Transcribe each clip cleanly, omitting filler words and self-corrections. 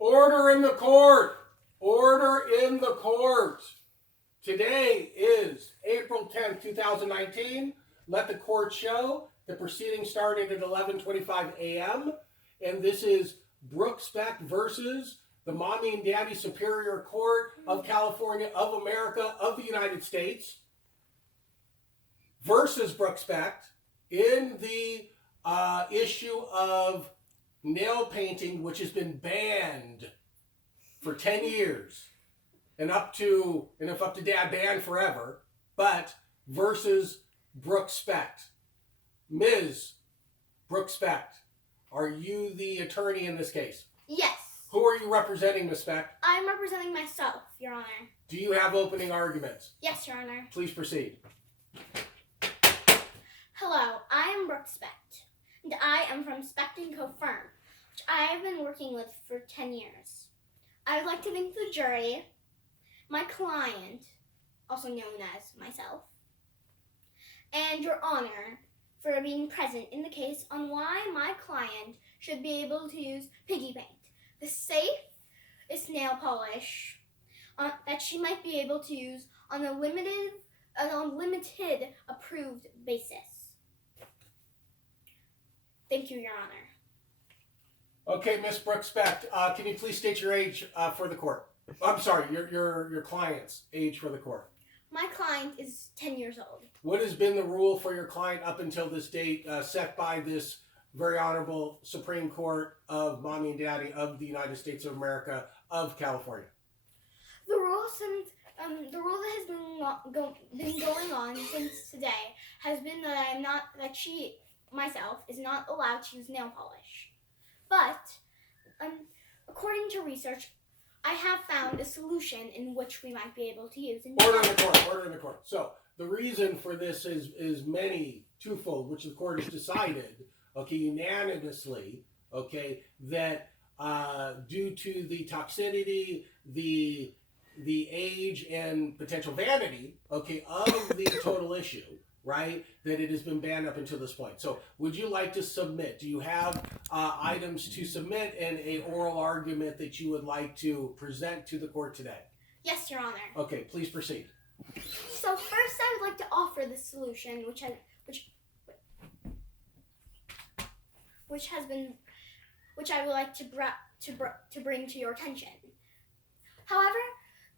Order in the court. Order in the court. Today is April 10th, 2019. Let the court show. The proceeding started at 11:25 a.m. And this is Brooke Specht versus the Mommy and Daddy Superior Court of California, of America, of the United States versus Brooke Specht in the issue of nail painting, which has been banned for 10 years and if up to dad, banned forever, but versus Brooke Specht. Ms. Brooke Specht, are you the attorney in this case? Yes. Who are you representing, Ms. Specht? I'm representing myself, Your Honor. Do you have opening arguments? Yes, Your Honor. Please proceed. Hello, I am Brooke Specht, and I am from Specht & Co. firm, which I have been working with for 10 years. I would like to thank the jury, my client, also known as myself, and Your Honor for being present in the case on why my client should be able to use piggy paint, the safest nail polish that she might be able to use on a limited approved basis. Thank you, Your Honor. Okay, Ms. Brooke Specht, can you please state your age for the court? I'm sorry, your client's age for the court. My client is 10 years old. What has been the rule for your client up until this date set by this very honorable Supreme Court of Mommy and Daddy of the United States of America of California? The rule that has been going on since today has been that she myself is not allowed to use nail polish. But according to research, I have found a solution in which we might be able to use. Order in the court. So the reason for this is twofold, which the court has decided, unanimously, that due to the toxicity, the age and potential vanity, of the total issue, right, that it has been banned up until this point. So would you like to submit? Do you have items to submit and a oral argument that you would like to present to the court today? Yes, Your Honor. Okay, please proceed. So first I would like to offer the solution which I would like to bring to your attention. However,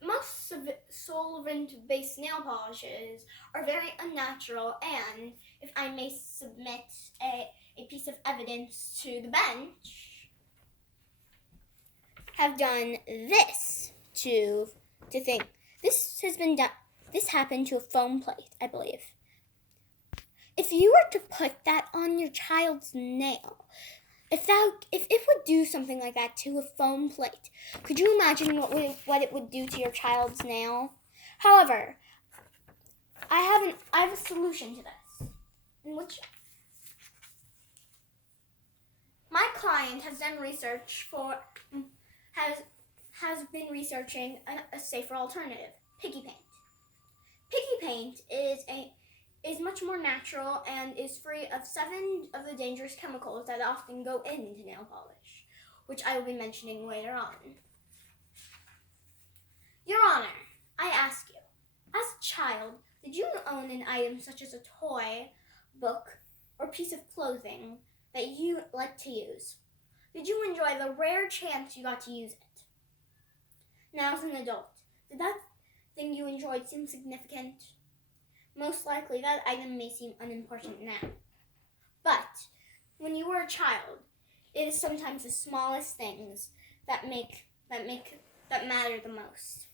most solvent-based nail polishes are very unnatural, and if I may submit a piece of evidence to the bench, have done this to think. This has been done. This happened to a foam plate, I believe. If you were to put that on your child's nail, if it would do something like that to a foam plate, could you imagine what it would do to your child's nail? However, I have a solution to this, in which my client has done research has been researching a safer alternative: piggy paint. Piggy paint is much more natural and is free of 7 of the dangerous chemicals that often go into nail polish, which I will be mentioning later on. Your Honor, I ask you, as a child, did you own an item such as a toy, book, or piece of clothing that you liked to use? Did you enjoy the rare chance you got to use it? Now, as an adult, did that thing you enjoyed seem significant? Most likely, that item may seem unimportant now. But when you were a child, it is sometimes the smallest things that matter the most.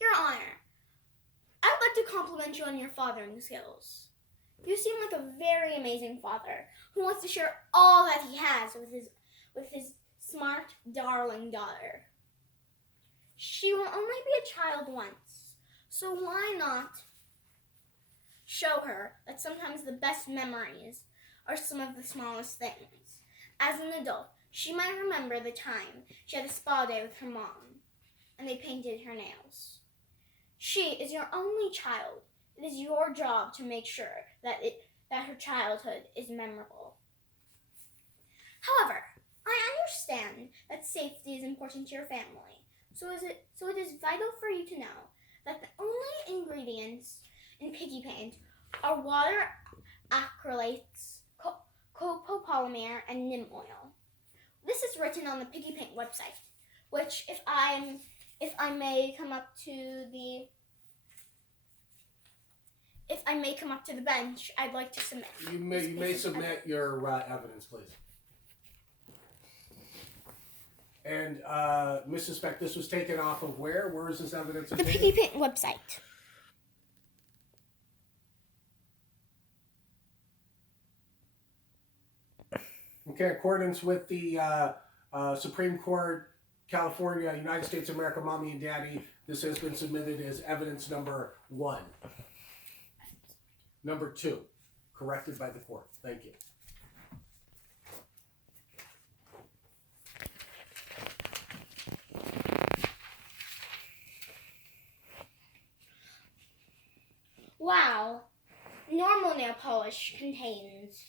Your Honor, I would like to compliment you on your fathering skills. You seem like a very amazing father who wants to share all that he has with his smart, darling daughter. She will only be a child once, so why not show her that sometimes the best memories are some of the smallest things. As an adult, she might remember the time she had a spa day with her mom and they painted her nails. She is your only child. It is your job to make sure that her childhood is memorable. However, I understand that safety is important to your family. So it is vital for you to know that the only ingredients in piggy paint are water, acrylates, copolymer, and neem oil. This is written on the piggy paint website, which if I may come up to the bench, I'd like to submit. You may submit your evidence, please. And Mrs. Specht, this was taken off of where? Where is this evidence? The piggy paint website. Okay, in accordance with the Supreme Court, California, United States of America, Mommy and Daddy, this has been submitted as evidence number 1. Number 2, corrected by the court. Thank you. Wow. Normal nail polish contains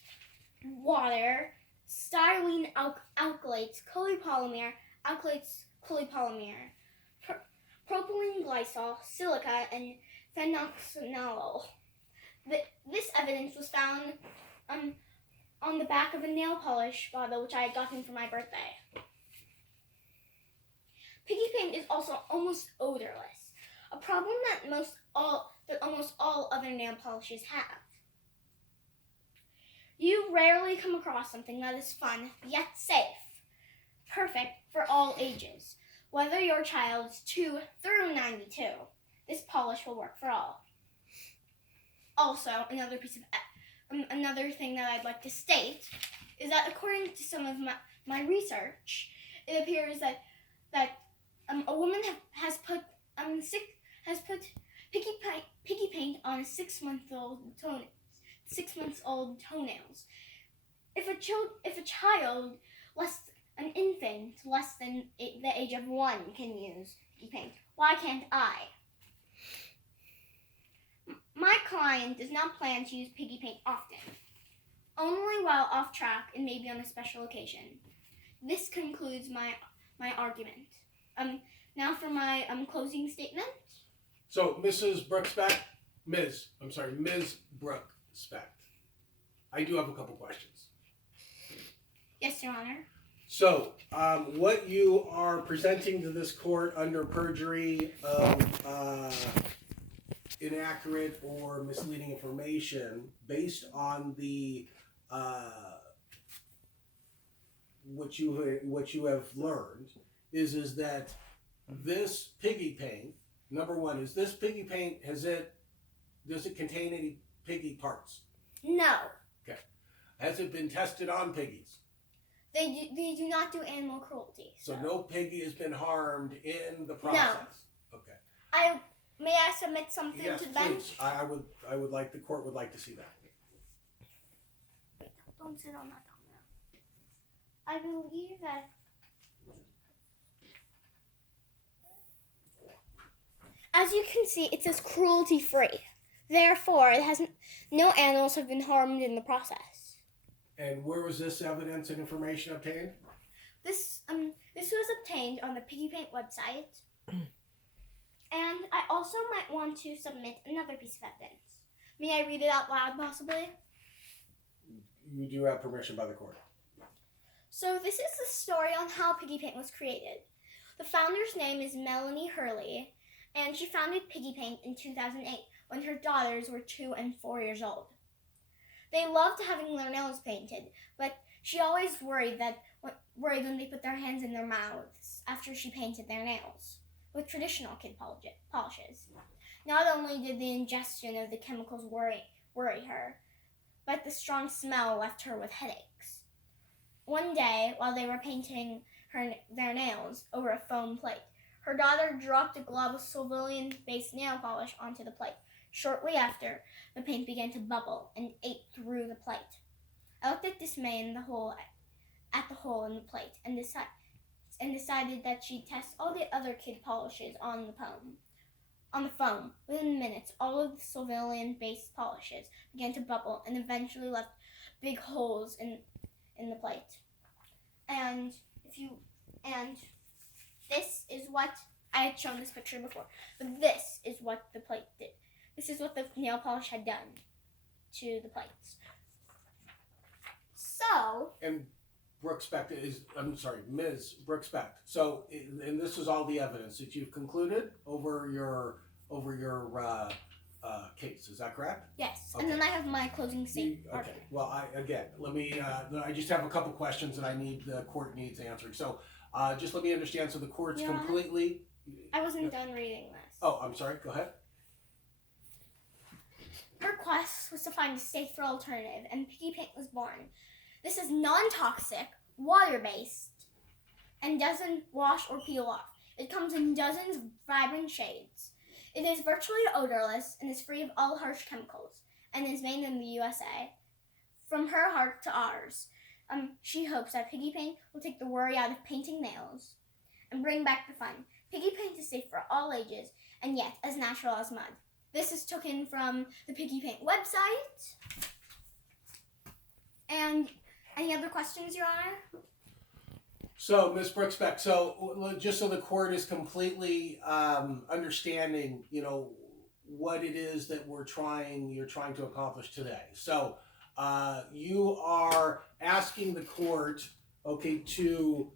water, styrene alkylates, polypolymer, propylene glycol, silica, and phenoxyethanol. This evidence was found on the back of a nail polish bottle, which I had gotten for my birthday. Piggy paint is also almost odorless, a problem that almost all other nail polishes have. You rarely come across something that is fun yet safe, perfect for all ages. Whether your child is 2 through 92, this polish will work for all. Also, another thing that I'd like to state is that according to some of my research, it appears that a woman has put piggy paint on a 6-month-old toenails. If a child, an infant less than the age of 1 can use piggy paint, why can't I? My client does not plan to use piggy paint often, only while off track and maybe on a special occasion. This concludes my argument. Now for my closing statement. So, Ms. Brooke Specht. I do have a couple questions. Yes, Your Honor. So, what you are presenting to this court under perjury of inaccurate or misleading information based on the what you have learned is that this piggy paint, number one, is this piggy paint, does it contain any piggy parts? No. Okay. Has it been tested on piggies? They do not do animal cruelty. So no piggy has been harmed in the process? No. Okay. May I submit something to the bench? Please. I would like, the court would like to see that. Wait, don't sit on that domino. I believe that as you can see, it says cruelty-free. Therefore, no animals have been harmed in the process. And where was this evidence and information obtained? This was obtained on the Piggy Paint website. And I also might want to submit another piece of evidence. May I read it out loud, possibly? You do have permission by the court. So this is the story on how Piggy Paint was created. The founder's name is Melanie Hurley, and she founded Piggy Paint in 2008 when her daughters were 2 and 4 years old. They loved having their nails painted, but she always worried when they put their hands in their mouths after she painted their nails with traditional kid polishes. Not only did the ingestion of the chemicals worry her, but the strong smell left her with headaches. One day, while they were painting their nails over a foam plate, her daughter dropped a glob of Sylvanian-based nail polish onto the plate. Shortly after, the paint began to bubble and ate through the plate. I looked at dismay at the hole in the plate and decided that she'd test all the other kid polishes on the foam. Within minutes, all of the Sylvanian-based polishes began to bubble and eventually left big holes in the plate. And if you And this is what, I had shown this picture before, but this is what the plate did. This is what the nail polish had done to the plates. So. And Brooke Specht Ms. Brooke Specht. So, and this is all the evidence that you've concluded over your case. Is that correct? Yes. Okay. And then I have my closing statement. Okay. Well, let me. I just have a couple questions that the court needs answering. So, just let me understand. So the court's completely. I wasn't done reading this. Oh, I'm sorry. Go ahead. Her quest was to find a safer alternative, and Piggy Paint was born. This is non-toxic, water-based, and doesn't wash or peel off. It comes in dozens of vibrant shades. It is virtually odorless and is free of all harsh chemicals, and is made in the USA. From her heart to ours, she hopes that Piggy Paint will take the worry out of painting nails and bring back the fun. Piggy Paint is safe for all ages, and yet as natural as mud. This is taken from the Piggy Paint website. And any other questions, Your Honor? So, Ms. Brooke Specht, just so the court is completely understanding, what it is that you're trying to accomplish today. So, you are asking the court, to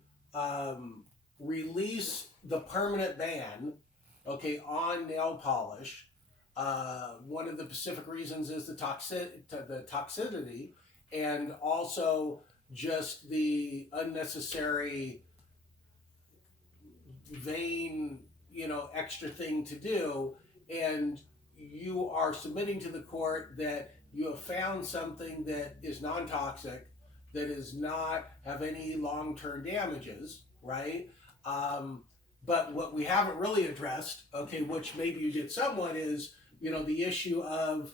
release the permanent ban, on nail polish. One of the specific reasons is the toxicity, and also just the unnecessary vain, extra thing to do. And you are submitting to the court that you have found something that is non-toxic, that does not have any long-term damages, right? But what we haven't really addressed, which maybe you did somewhat, is, the issue of,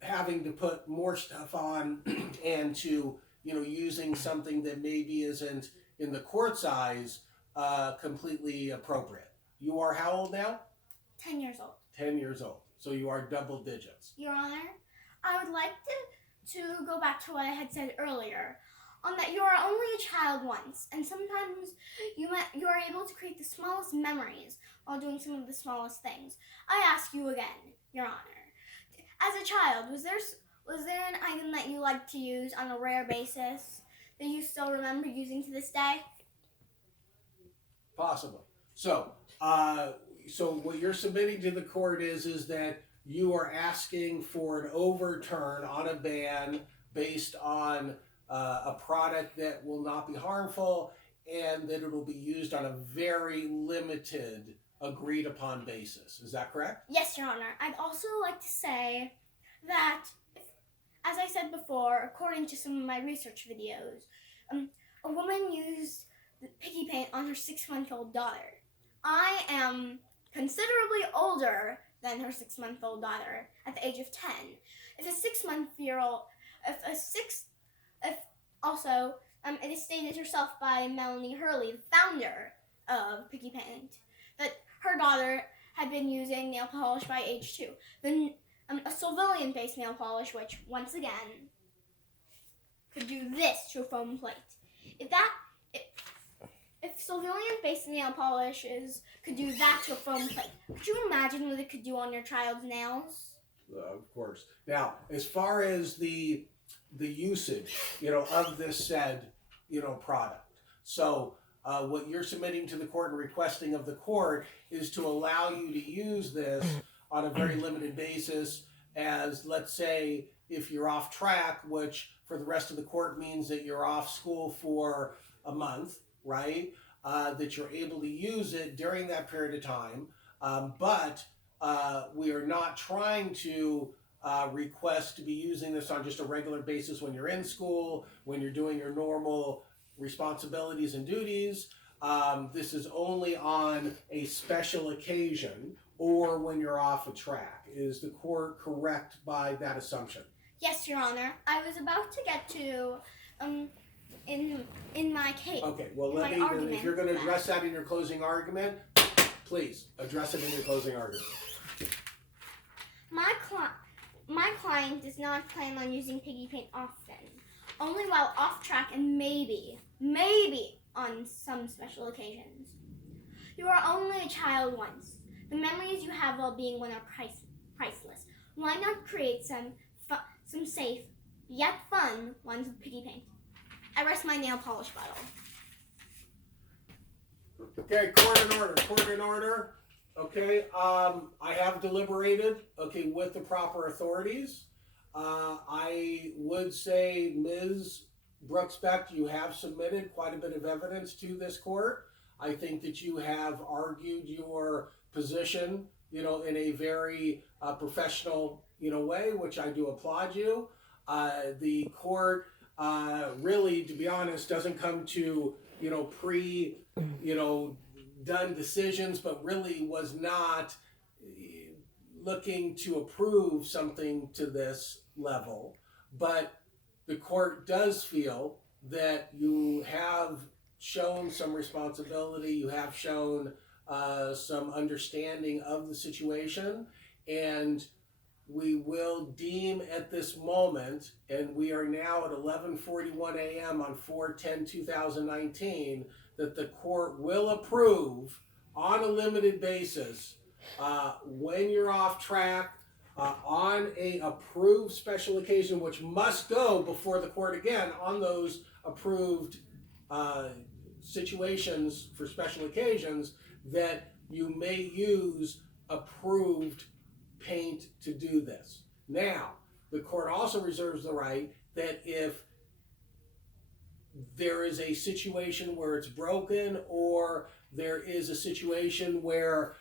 having to put more stuff on and to, using something that maybe isn't in the court's eyes completely appropriate. You are how old now? 10 years old. 10 years old. So you are double digits. Your Honor, I would like to go back to what I had said earlier, on that you are only a child once, and sometimes you are able to create the smallest memories while doing some of the smallest things. I ask you again, Your Honor, as a child, was there an item that you liked to use on a rare basis that you still remember using to this day? Possibly. So what you're submitting to the court is that you are asking for an overturn on a ban based on a product that will not be harmful, and that it will be used on a very limited, agreed upon basis. Is that correct? Yes, Your Honor. I'd also like to say that, as I said before, according to some of my research videos, a woman used the Piggy Paint on her 6-month-old daughter. I am considerably older than her 6-month-old daughter at the age of 10. It is stated herself by Melanie Hurley, the founder of Piggy Paint, that her daughter had been using nail polish by age 2. A Solvolian-based nail polish, which, once again, could do this to a foam plate. If Solvolian-based nail polishes could do that to a foam plate, could you imagine what it could do on your child's nails? Of course. Now, as far as the usage, of this said, product. So, what you're submitting to the court and requesting of the court is to allow you to use this on a very limited basis, as, let's say, if you're off track, which for the rest of the court means that you're off school for a month, right? That you're able to use it during that period of time. But we are not trying to request to be using this on just a regular basis when you're in school, when you're doing your normal responsibilities and duties. This is only on a special occasion or when you're off a track. Is the court correct by that assumption? Yes, Your Honor. I was about to get to in my case. Okay, well, if you're going to address that in your closing argument, please address it in your closing argument. My client does not plan on using Piggy Paint often, only while off track and maybe maybe on some special occasions. You are only a child once. The memories you have while being one are priceless. Why not create some safe, yet fun ones with piggy paint? I rest my nail polish bottle. Okay, court in order, court in order. Okay, I have deliberated, okay, with the proper authorities. I would say, Ms. Brooke Specht, you have submitted quite a bit of evidence to this court. I think that you have argued your position, in a very professional, way, which I do applaud you. The court really, to be honest, doesn't come to, done decisions, but really was not looking to approve something to this level. But the court does feel that you have shown some responsibility, you have shown some understanding of the situation, and we will deem at this moment, and we are now at 11:41 a.m. on 4/10/2019, that the court will approve on a limited basis when you're off track on a approved special occasion, which must go before the court again on those approved situations for special occasions, that you may use approved paint to do this. Now, the court also reserves the right that if there is a situation where it's broken, or there is a situation where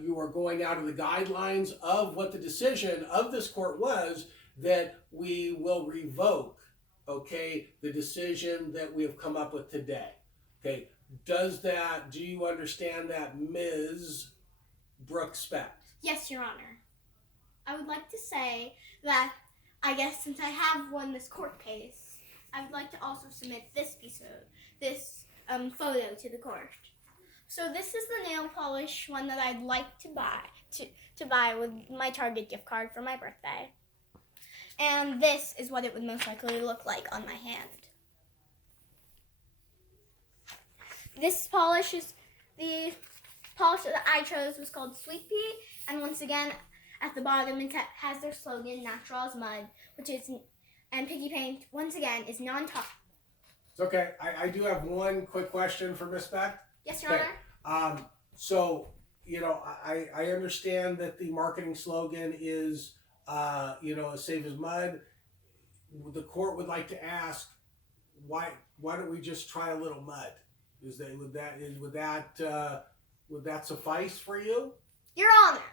you are going out of the guidelines of what the decision of this court was, that we will revoke, okay, the decision that we have come up with today. Okay, do you understand that, Ms. Brooke Specht? Yes, Your Honor. I would like to say that I guess since I have won this court case, I would like to also submit this photo to the court. So this is the nail polish one that I'd like to buy with my Target gift card for my birthday. And this is what it would most likely look like on my hand. This polish is the polish that I chose was called Sweet Pea, and once again at the bottom it has their slogan, natural as mud, and piggy paint once again is non-toxic. Okay, I do have one quick question for Ms. Specht. Yes, Your Honor. So, I understand that the marketing slogan is, as safe as mud. The court would like to ask, why don't we just try a little mud? Would that suffice for you? Your Honor,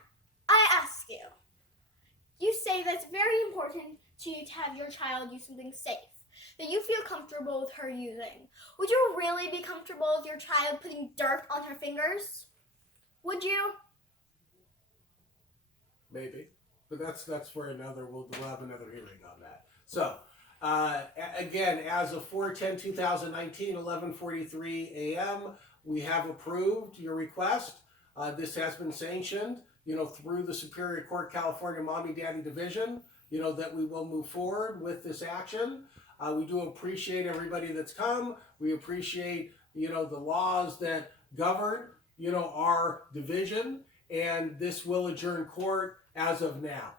I ask you. You say that it's very important to you to have your child use something safe that you feel comfortable with her using. Would you really be comfortable with your child putting dirt on her fingers? Would you? Maybe, but that's for another. We'll have another hearing on that. So, again, as of 4/10/2019, 11:43 a.m., we have approved your request. This has been sanctioned, through the Superior Court California Mommy-Daddy Division, that we will move forward with this action. We do appreciate everybody that's come. We appreciate, the laws that govern, our division, and this will adjourn court as of now.